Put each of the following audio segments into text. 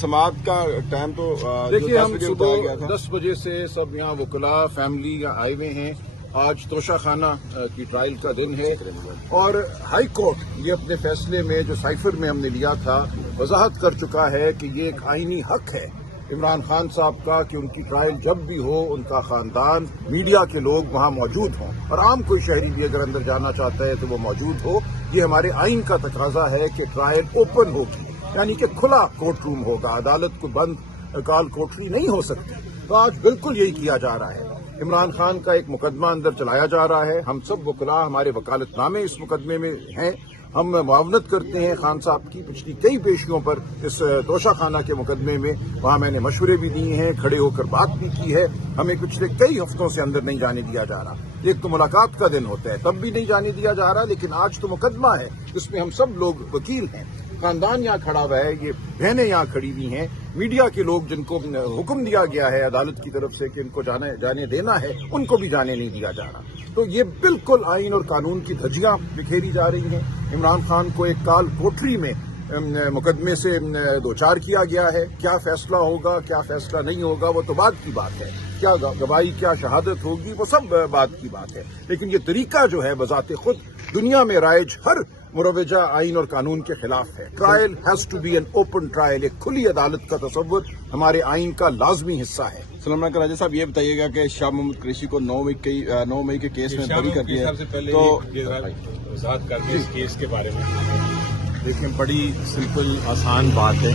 समाअत का टाइम तो देखिए, हम सुबह 10 बजे से सब यहाँ वकला फैमिली आए हुए हैं। आज तोशा खाना की ट्रायल का दिन है और हाई कोर्ट ये अपने फैसले में जो साइफर में हमने लिया था वजाहत कर चुका है कि ये एक आईनी हक है इमरान खान साहब का कि उनकी ट्रायल जब भी हो उनका खानदान मीडिया के लोग वहाँ मौजूद हों और आम कोई शहरी भी अगर अंदर जाना चाहता है तो वो मौजूद हो। ये हमारे आइन का तकाजा है कि ट्रायल ओपन होगी, यानी कि खुला कोर्ट रूम होगा, अदालत को बंद काल कोठरी नहीं हो सकती। तो आज बिल्कुल यही किया जा रहा है। इमरान खान का एक मुकदमा अंदर चलाया जा रहा है। हम सब वकला हमारे वकालतनामे इस मुकदमे में हैं। हम मुआवनत करते हैं खान साहब की पिछली कई पेशियों पर इस तोशा खाना के मुकदमे में। वहाँ मैंने मशवरे भी दिए हैं, खड़े होकर बात भी की है। हमें पिछले कई हफ्तों से अंदर नहीं जाने दिया जा रहा। एक तो मुलाकात का दिन होता है तब भी नहीं जाने दिया जा रहा, लेकिन आज तो मुकदमा है जिसमें हम सब लोग वकील हैं। खानदान यहाँ खड़ा हुआ है, ये बहनें यहाँ खड़ी हुई हैं, मीडिया के लोग जिनको हुक्म दिया गया है अदालत की तरफ से कि इनको जाने देना है, उनको भी जाने नहीं दिया जा रहा। तो ये बिल्कुल आइन और कानून की धज्जियां बिखेरी जा रही हैं। इमरान खान को एक काल कोठरी में मुकदमे से दो चार किया गया है। क्या फैसला होगा क्या फैसला नहीं होगा वो तो बात की बात है, क्या गवाही क्या शहादत होगी वो सब बात की बात है। लेकिन ये तरीका जो है बजाते खुद दुनिया में राइज हर मुरवजा आइन और कानून के खिलाफ है। Trial has to be an open trial. एक खुली अदालत का तसव्वुर हमारे आइन का लाजमी हिस्सा है। सलमान राजा साहब, ये बताइएगा कि शाह मोहम्मद कुरैशी को 9 मई के केस में बरी कर दिया है, तो वजाहत करके इस केस के बारे में। देखिए, बड़ी सिंपल आसान बात है।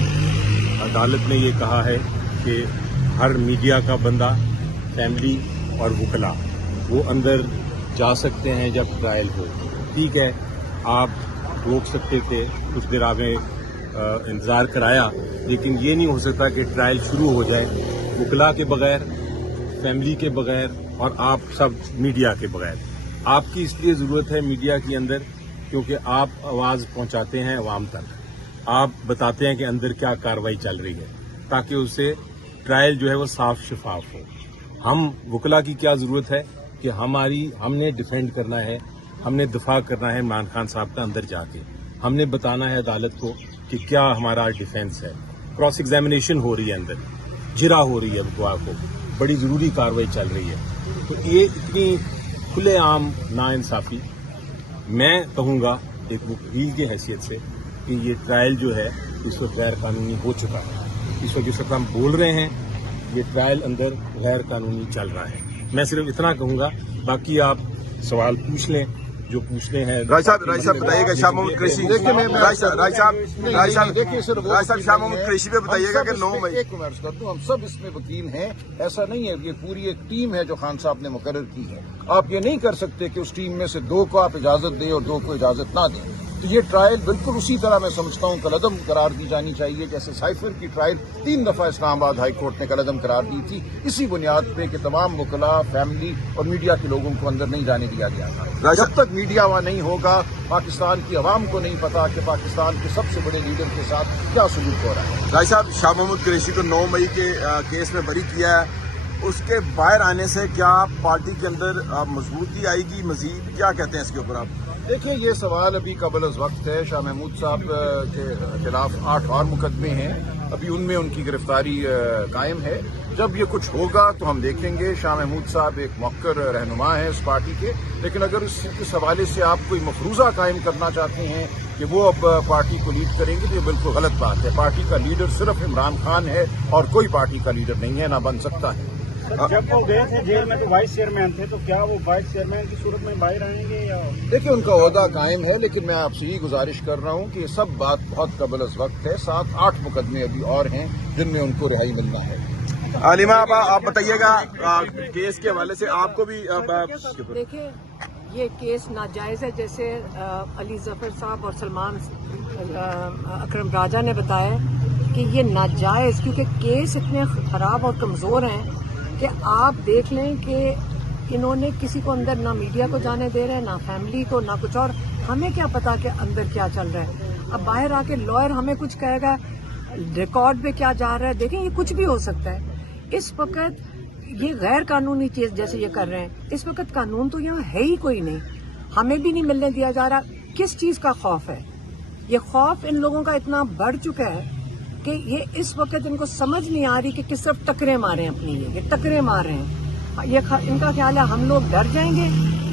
अदालत ने ये कहा है कि हर मीडिया का बंदा, फैमिली और वकला वो अंदर जा सकते हैं जब ट्रायल हो। ठीक है, आप रोक सकते थे, कुछ देर आपने इंतज़ार कराया, लेकिन ये नहीं हो सकता कि ट्रायल शुरू हो जाए वकला के बगैर, फैमिली के बगैर और आप सब मीडिया के बगैर। आपकी इसलिए ज़रूरत है मीडिया के अंदर क्योंकि आप आवाज़ पहुंचाते हैं अवाम तक। आप बताते हैं कि अंदर क्या कार्रवाई चल रही है ताकि उससे ट्रायल जो है वो साफ शफाफ हो। हम वकला की क्या ज़रूरत है कि हमने डिफेंड करना है, हमने दफा करना है इमरान खान साहब का अंदर जाके। हमने बताना है अदालत को कि क्या हमारा डिफेंस है। क्रॉस एग्जामिनेशन हो रही है, अंदर जिरा हो रही है गवाह को, बड़ी ज़रूरी कार्रवाई चल रही है। तो ये इतनी खुलेआम नाइंसाफ़ी, मैं कहूँगा एक वकील की हैसियत से कि ये ट्रायल जो है इस वक्त गैर कानूनी हो चुका है। इस वक्त जिस वक्त हम बोल रहे हैं ये ट्रायल अंदर गैर कानूनी चल रहा है। मैं सिर्फ इतना कहूँगा, बाकी आप सवाल पूछ लें जो पूछने हैं। राय साहब बताइएगा शाह मोहम्मद कुरैशी, राय साहब शाह मोहम्मद कुरैशी पे बताइएगा कि 9 मई। एक मिनट कर दूं, हम सब इसमें वकील हैं, ऐसा नहीं है। ये पूरी एक टीम है जो खान साहब ने मुकर्रर की है। आप ये नहीं कर सकते कि उस टीम में से 2 को आप इजाजत दें और 2 को इजाजत ना दें। तो ये ट्रायल बिल्कुल उसी तरह मैं समझता हूँ कलअदम करार दी जानी चाहिए जैसे साइफर की ट्रायल 3 दफा इस्लामाबाद हाई कोर्ट ने कलअदम करार दी थी, इसी बुनियाद पे कि तमाम वकला, फैमिली और मीडिया के लोगों को अंदर नहीं जाने दिया गया था। जब तक मीडिया वहाँ नहीं होगा, पाकिस्तान की आवाम को नहीं पता कि पाकिस्तान के सबसे बड़े लीडर के साथ क्या सलूक हो रहा है। राय साहब, शाह मोहम्मद कुरैशी को 9 मई के केस में बरी किया है, उसके बाहर आने से क्या पार्टी के अंदर मजबूती आएगी मजीद, क्या कहते हैं इसके ऊपर आप? देखिए, ये सवाल अभी कबल अज़ वक्त है। शाह महमूद साहब के खिलाफ 8 और मुकदमे हैं, अभी उनमें उनकी गिरफ्तारी कायम है। जब ये कुछ होगा तो हम देखेंगे। शाह महमूद साहब एक मौक़र रहनुमा है इस पार्टी के, लेकिन अगर इस हवाले से आप कोई मफरूज़ा कायम करना चाहते हैं कि वो अब पार्टी को लीड करेंगे तो ये बिल्कुल गलत बात है। पार्टी का लीडर सिर्फ इमरान खान है और कोई पार्टी का लीडर नहीं है, ना बन सकता है। जब वो गए थे जेल में तो वाइस चेयरमैन थे, तो क्या वो वाइस चेयरमैन की सूरत में बाहर आएंगे या? देखिए, उनका ओहदा कायम है, लेकिन मैं आपसे यही गुजारिश कर रहा हूँ कि ये सब बात बहुत कबल अज़ वक्त है। 7-8 मुकदमे अभी और हैं जिनमें उनको रिहाई मिलना है। आलिमा, आप बताइएगा केस के हवाले से आपको भी। देखिए, ये केस नाजायज है, जैसे अली जफर साहब और सलमान अकरम राजा ने बताया कि ये नाजायज, क्योंकि केस इतने खराब और कमजोर हैं कि आप देख लें कि इन्होंने किसी को अंदर ना मीडिया को जाने दे रहे हैं, ना फैमिली को, ना कुछ और। हमें क्या पता कि अंदर क्या चल रहा है। अब बाहर आके लॉयर हमें कुछ कहेगा, रिकॉर्ड पे क्या जा रहा है। देखें, ये कुछ भी हो सकता है। इस वक्त ये गैर कानूनी चीज जैसे ये कर रहे हैं, इस वक्त कानून तो यहाँ है ही कोई नहीं, हमें भी नहीं मिलने दिया जा रहा। किस चीज का खौफ है? ये खौफ इन लोगों का इतना बढ़ चुका है کہ یہ اس وقت ان کو سمجھ نہیں آ رہی کہ کس طرف ٹکرے مارے اپنی، یہ ٹکرے مار رہے ہیں. ان کا خیال ہے ہم لوگ ڈر جائیں گے،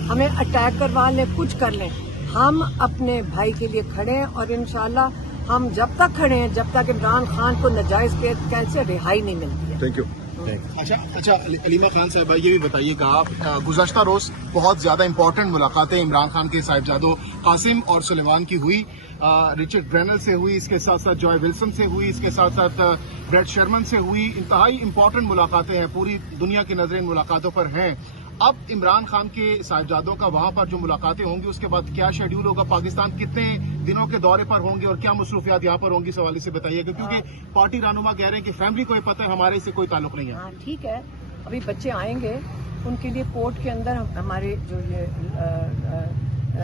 ہمیں اٹیک کروا لیں، کچھ کر لیں. ہم اپنے بھائی کے لیے کھڑے ہیں اور انشاءاللہ ہم جب تک کھڑے ہیں جب تک عمران خان کو ناجائز قید سے رہائی نہیں ملتی ہے. Thank you. اچھا علیمہ خان صاحبہ یہ بھی بتائیے گا آپ، گزشتہ روز بہت زیادہ امپورٹنٹ ملاقاتیں عمران خان کے صاحبزادوں قاسم اور سلیمان کی ہوئی، رچرڈ برینل سے ہوئی، اس کے ساتھ ساتھ جوائے ولسن سے ہوئی، اس کے ساتھ ساتھ بریٹ شرمن سے ہوئی. انتہائی امپورٹنٹ ملاقاتیں ہیں، پوری دنیا کی نظریں ان ملاقاتوں پر ہیں. اب عمران خان کے صاحبزادوں کا وہاں پر جو ملاقاتیں ہوں گی اس کے بعد کیا شیڈول ہوگا، پاکستان کتنے دنوں کے دورے پر ہوں گے اور کیا مصروفیات یہاں پر ہوں گی، اس حوالے سے بتائیے گا، کیونکہ پارٹی رہنما کہہ رہے ہیں کہ فیملی کو یہ پتہ ہے، ہمارے سے کوئی تعلق نہیں ہے. ہاں ٹھیک ہے، ابھی بچے آئیں گے، ان کے لیے کورٹ کے اندر ہمارے جو یہ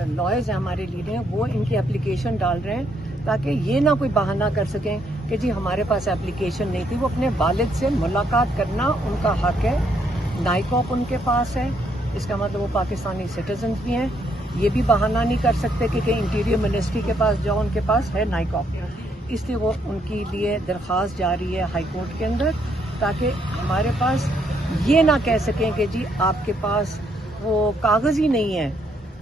لائرز ہیں، ہمارے لیڈر ہیں، وہ ان کی اپلیکیشن ڈال رہے ہیں تاکہ یہ نہ کوئی بہانہ کر سکیں کہ جی ہمارے پاس اپلیکیشن نہیں تھی. وہ اپنے والد سے ملاقات کرنا ان کا حق ہے. نائکاپ ان کے پاس ہے، اس کا مطلب وہ پاکستانی سٹیزنز بھی ہیں. یہ بھی بہانہ نہیں کر سکتے کہ انٹیریئر منسٹری کے پاس جاؤ، ان کے پاس ہے نائکاپ. اس لیے وہ ان کے لیے درخواست جاری ہے ہائی کورٹ کے اندر تاکہ ہمارے پاس یہ نہ کہہ سکیں کہ جی آپ کے پاس وہ کاغذ ہی نہیں ہے،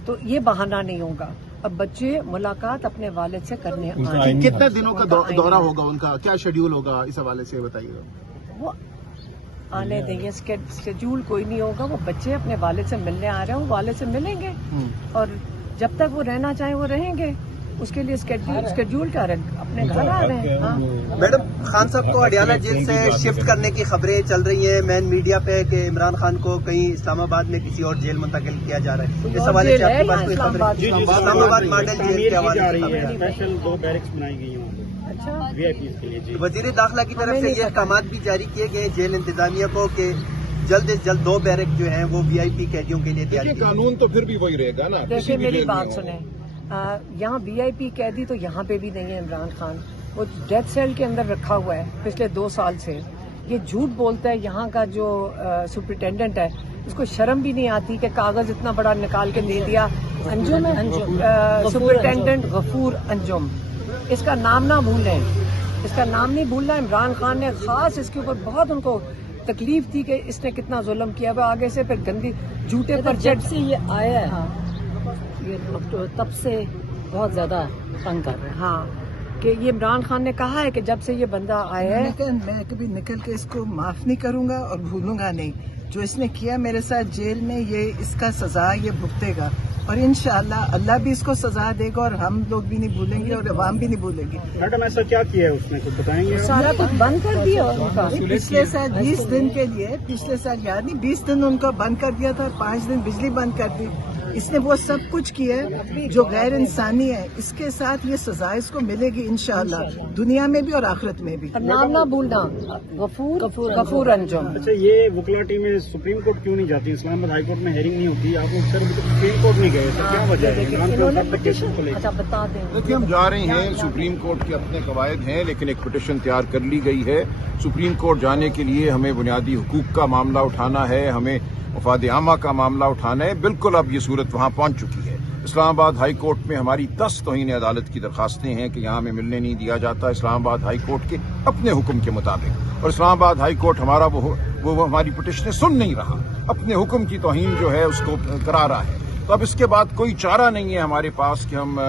تو یہ بہانہ نہیں ہوگا. اب بچے ملاقات اپنے والد سے کرنے آئیں. کتنے دنوں کا دورہ ہوگا ان کا، کیا شیڈول ہوگا، اس حوالے سے بتائیے گا. وہ آنے دیں گے، اسکیڈول کوئی نہیں ہوگا. وہ بچے اپنے والد سے ملنے آ رہے ہیں، وہ والد سے ملیں گے اور جب تک وہ رہنا چاہیں وہ رہیں گے. اس کے لیے اسکیڈول کا اپنے گھر آ رہے ہیں. ہاں میڈم، خان صاحب کو اڈیالہ جیل سے شفٹ کرنے کی خبریں چل رہی ہیں مین میڈیا پہ کہ عمران خان کو کہیں اسلام آباد میں کسی اور جیل منتقل کیا جا رہا ہے. اس حوالے سے آپ کے پاس کوئی خبر ہے؟ اسلام آباد ماڈل جیل کے حوالے سے اسپیشل 2 بیرکس بنائی گئی ہیں اچھا. وی آئی پیز کے لیے. وزیر داخلہ کی طرف سے یہ احکامات بھی جاری کیے گئے جیل انتظامیہ کو کہ جلد از جلد 2 بیرک جو ہیں وہ وی آئی پی قیدیوں کے لیے تیار کیے. قانون تو پھر بھی وہی رہے گا نا. دیکھیں میری بات سنیں، یہاں وی آئی پی قیدی تو یہاں پہ بھی نہیں ہے. عمران خان وہ ڈیتھ سیل کے اندر رکھا ہوا ہے پچھلے 2 سال سے. یہ جھوٹ بولتا ہے. یہاں کا جو سپرنٹینڈنٹ ہے اس کو شرم بھی نہیں آتی کہ کاغذ اتنا بڑا نکال کے دے دیا. انجم ہے سپرنٹینڈنٹ غفور انجم، اس کا نام نہ بھولیں، اس کا نام نہیں بھولنا. عمران خان نے خاص اس کے اوپر بہت ان کو تکلیف تھی کہ اس نے کتنا ظلم کیا ہوا. آگے سے پھر گندی جھوٹے پر جب سے یہ آیا ہے یہ تب سے بہت زیادہ تنگ کر رہے ہیں. ہاں کہ یہ عمران خان نے کہا ہے کہ جب سے یہ بندہ آیا ہے میں کبھی نکل کے اس کو معاف نہیں کروں گا اور بھولوں گا نہیں. جو اس نے کیا میرے ساتھ جیل میں، یہ اس کا سزا یہ بھگتے گا اور انشاءاللہ اللہ بھی اس کو سزا دے گا اور ہم لوگ بھی نہیں بھولیں گے اور عوام بھی نہیں بھولے گی. میڈم ایسا کیا کیا ہے اس نے، کچھ بتائیں گے؟ سارا کچھ بند کر دیا ان کا. پچھلے سال 20 دن کے لیے، پچھلے سال یاد نہیں 20 دن ان کو بند کر دیا تھا، 5 دن بجلی بند کر دی. اس نے وہ سب کچھ کیا ہے جو غیر انسانی ہے. اس کے ساتھ یہ سزا اس کو ملے گی انشاءاللہ، دنیا میں بھی اور آخرت میں بھی. نام نہ بھولنا، غفور انجم. اچھا، یہ وکلا ٹیمیں سپریم کورٹ کیوں نہیں جاتی؟ اسلام آباد ہائی کورٹ میں ہیئرنگ نہیں ہوتی، آپ لوگ سر سپریم کورٹ نہیں گئے، کیا وجہ ہے؟ اچھا بتا دیں. دیکھیے ہم جا رہے ہیں، سپریم کورٹ کے اپنے قواعد ہیں، لیکن ایک پٹیشن تیار کر لی گئی ہے. سپریم کورٹ جانے کے لیے ہمیں بنیادی حقوق کا معاملہ اٹھانا ہے، ہمیں مفاد عامہ کا معاملہ اٹھانا ہے. بالکل اب یہ صورت وہاں پہنچ چکی ہے. اسلام آباد ہائی کورٹ میں ہماری 10 توہین عدالت کی درخواستیں ہیں کہ یہاں ہمیں ملنے نہیں دیا جاتا اسلام آباد ہائی کورٹ کے اپنے حکم کے مطابق، اور اسلام آباد ہائی کورٹ ہمارا وہ ہماری پٹیشنیں سن نہیں رہا، اپنے حکم کی توہین جو ہے اس کو کرا رہا ہے. تو اب اس کے بعد کوئی چارہ نہیں ہے ہمارے پاس کہ ہم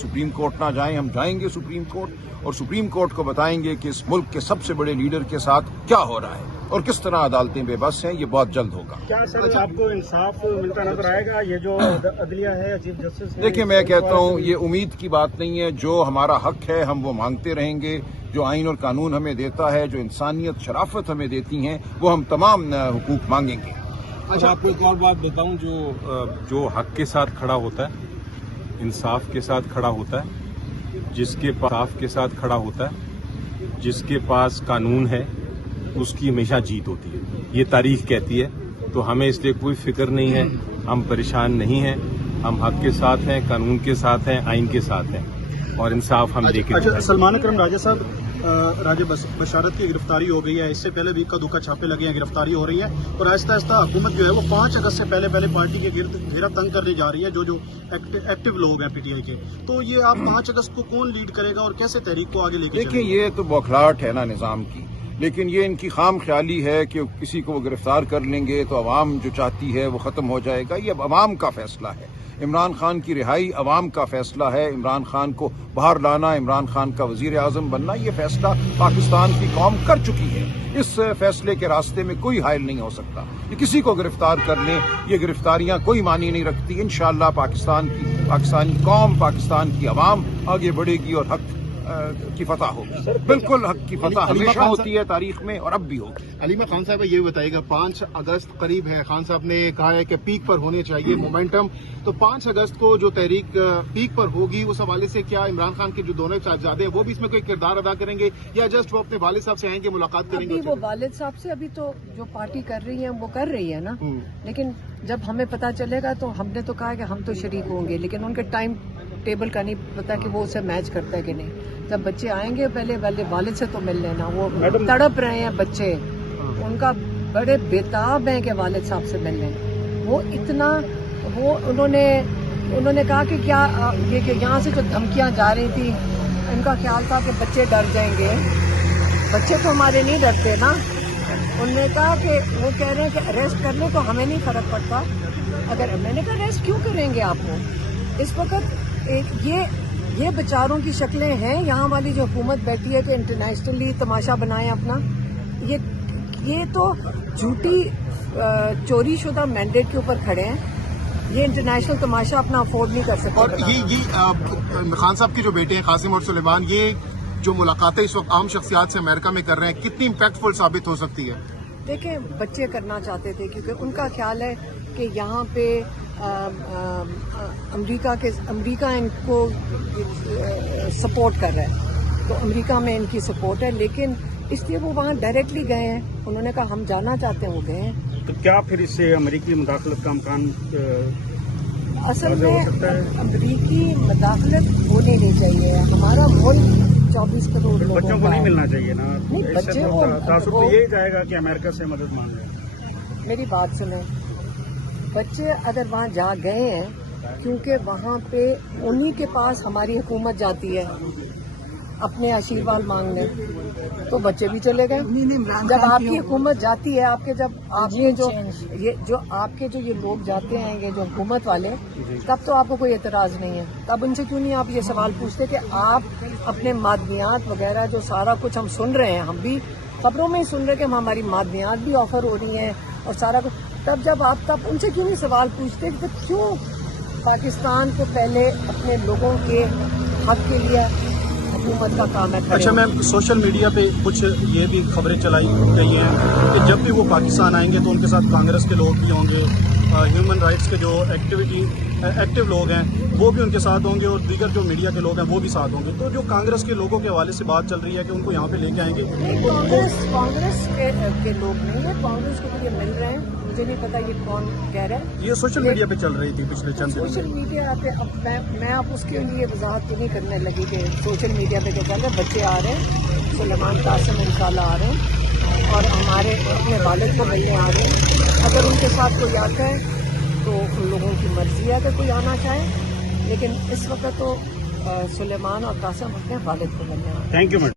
سپریم کورٹ نہ جائیں. ہم جائیں گے سپریم کورٹ اور سپریم کورٹ کو بتائیں گے کہ اس ملک کے سب سے بڑے لیڈر کے ساتھ کیا ہو رہا ہے اور کس طرح عدالتیں بے بس ہیں. یہ بہت جلد ہوگا. کیا سر آپ کو انصاف ملتا نظر آئے گا؟ یہ جو عدلیہ ہے، چیف جسٹس ہے، دیکھیں میں کہتا ہوں یہ امید کی بات نہیں ہے. جو ہمارا حق ہے ہم وہ مانگتے رہیں گے. جو آئین اور قانون ہمیں دیتا ہے، جو انسانیت شرافت ہمیں دیتی ہیں، وہ ہم تمام حقوق مانگیں گے. اچھا آپ کو ایک اور بات بتاؤں، جو حق کے ساتھ کھڑا ہوتا ہے، انصاف کے ساتھ کھڑا ہوتا ہے، جس کے پاس انصاف کے ساتھ کھڑا ہوتا ہے، جس کے پاس قانون ہے، اس کی ہمیشہ جیت ہوتی ہے. یہ تاریخ کہتی ہے. تو ہمیں اس لیے کوئی فکر نہیں ہے، ہم پریشان نہیں ہیں. ہم حق کے ساتھ ہیں، قانون کے ساتھ ہیں، آئین کے ساتھ ہیں اور انصاف ہم لے کے. سلمان اکرم راجہ صاحب राजे बशारत की गिरफ्तारी हो गई है, इससे पहले भी इक्का दुक्का छापे लगे हैं, गिरफ्तारी हो रही है और आहिस्ता आहिस्ता हुकूमत जो है वो 5 अगस्त से पहले पार्टी के घेरा तंग करने जा रही है जो एक्टिव लोग हैं पीटीआई के। तो ये आप 5 अगस्त को कौन लीड करेगा और कैसे तहरीक को आगे लेके देखिए, ये तो बौखलाहट है ना निज़ाम की, लेकिन ये इनकी खाम ख्याली है कि किसी को वो गिरफ्तार कर लेंगे तो अवाम जो चाहती है वो ख़त्म हो जाएगा। ये अब अवाम का फैसला है। इमरान खान की रिहाई अवाम का फैसला है। इमरान खान को बाहर लाना, इमरान खान का वज़ीर आज़म बनना, ये फैसला पाकिस्तान की कौम कर चुकी है। इस फैसले के रास्ते में कोई हायल नहीं हो सकता। ये किसी को गिरफ्तार कर लें, ये गिरफ्तारियां कोई मानी नहीं रखती। इंशाअल्लाह पाकिस्तानी कौम, पाकिस्तान की अवाम आगे बढ़ेगी और हक की फतह होगी। बिल्कुल हक की फतह हमेशा होती है तारीख में और अब भी होगी। अलीमा खान साहब ये बताइएगा, 5 अगस्त करीब है, खान साहब ने कहा है कि पीक पर होने चाहिए मोमेंटम, तो 5 अगस्त को जो तहरीक पीक पर होगी उस हवाले से क्या इमरान खान के जो दोनों साहबजादे हैं वो भी इसमें कोई किरदार अदा करेंगे या जस्ट वो अपने वालिद साहब से आएंगे, मुलाकात करेंगे? अभी वो वालिद साहब से अभी तो जो पार्टी कर रही है वो कर रही है ना, लेकिन जब हमें पता चलेगा तो हमने तो कहा कि हम तो शरीक होंगे, लेकिन उनके टाइम टेबल का नहीं पता कि वो उसे मैच करता है कि नहीं। जब बच्चे आएंगे पहले वालिद से तो मिल लेना। वो तड़प रहे हैं बच्चे, उनका बड़े बेताब हैं कि वालिद साहब से मिल लें। वो इतना उन्होंने कहा कि क्या ये कि यहाँ से जो धमकियाँ जा रही थी, उनका ख्याल था कि बच्चे डर जाएंगे। बच्चे तो हमारे नहीं डरते ना। उन्होंने कहा कि वो कह रहे हैं कि अरेस्ट कर ले तो हमें नहीं फर्क पड़ता। अगर मैंने कहा अरेस्ट क्यों करेंगे आपको? इस वक्त एक ये बेचारों की शक्लें हैं। यहाँ वाली जो हुकूमत बैठी है कि इंटरनेशनली तमाशा बनाए अपना, ये तो झूठी चोरी शुदा मैंडेट के ऊपर खड़े हैं। ये इंटरनेशनल तमाशा अपना अफोर्ड नहीं कर सकते। और ये खान साहब के जो बेटे हैं कासिम और सुलेमान, ये जो मुलाकातें इस वक्त आम शख्सियात से अमेरिका में कर रहे हैं, कितनी इम्पैक्टफुल साबित हो सकती है? देखें, बच्चे करना चाहते थे क्योंकि उनका ख्याल है कि यहाँ पे अमेरिका इनको सपोर्ट कर रहा है, तो अमेरिका में इनकी सपोर्ट है, लेकिन इसलिए वो वहाँ डायरेक्टली गए हैं। उन्होंने कहा हम जाना चाहते हैं, वो गए हैं। तो क्या फिर इससे अमेरिकी मुदाखलत का अमकान असल में अमेरिकी मुदाखलत होनी नहीं चाहिए। हमारा मुल्क 24 करोड़ लोगों बच्चों को नहीं मिलना चाहिए ना। नहीं, बच्चे तो यही जाएगा कि अमेरिका से मदद मांग रहे। मेरी बात सुने, बच्चे अगर वहाँ जा गए हैं क्योंकि वहाँ पे उन्हीं के पास हमारी हुकूमत जाती है अपने आशीर्वाद मांगने, तो बच्चे भी चले गए। जब आपकी हुकूमत जाती है, आपके जो ये लोग जाते हैं, ये जो हुकूमत वाले, तब तो आपको कोई एतराज नहीं है। तब उनसे क्यों नहीं आप ये सवाल पूछते कि आप अपने मादनियात वगैरह जो सारा कुछ हम सुन रहे हैं, हम भी खबरों में ही सुन रहे हैं कि हमारी मादनियात भी ऑफर हो रही हैं और सारा कुछ, तब उनसे क्यों नहीं सवाल पूछते कि क्यों पाकिस्तान को पहले अपने लोगों के हक के लिए हुकूमत का काम है। अच्छा मैम, सोशल मीडिया पे कुछ ये भी खबरें चलाई गई हैं कि जब भी वो पाकिस्तान आएंगे तो उनके साथ कांग्रेस के लोग भी होंगे, ह्यूमन राइट्स के जो एक्टिव लोग हैं वो भी उनके साथ होंगे और दीगर जो मीडिया के लोग हैं वो भी साथ होंगे। तो जो कांग्रेस के लोगों के हवाले से बात चल रही है कि उनको यहाँ पे लेके आएंगे, कांग्रेस के लोग नहीं है, कांग्रेस के लिए मिल रहे हैं। मुझे नहीं पता ये कौन कह रहा है। ये सोशल मीडिया पे चल रही थी पिछले चंद दिन। सोशल मीडिया पे मैं अब उसके लिए वजाहत नहीं करने लगी कि सोशल मीडिया पे क्या चल रहा है। बच्चे आ रहे हैं, सुलेमान कासिम इंशाल्लाह आ रहे हैं और हमारे अपने वालिद को मिलने आ रहे हैं। अगर उनके साथ कोई आता है तो उन लोगों की मर्जी है अगर कोई आना चाहे, लेकिन इस वक्त तो सुलेमान और कासिम अपने वालिद को मिलने आ रहे हैं। Thank you madam.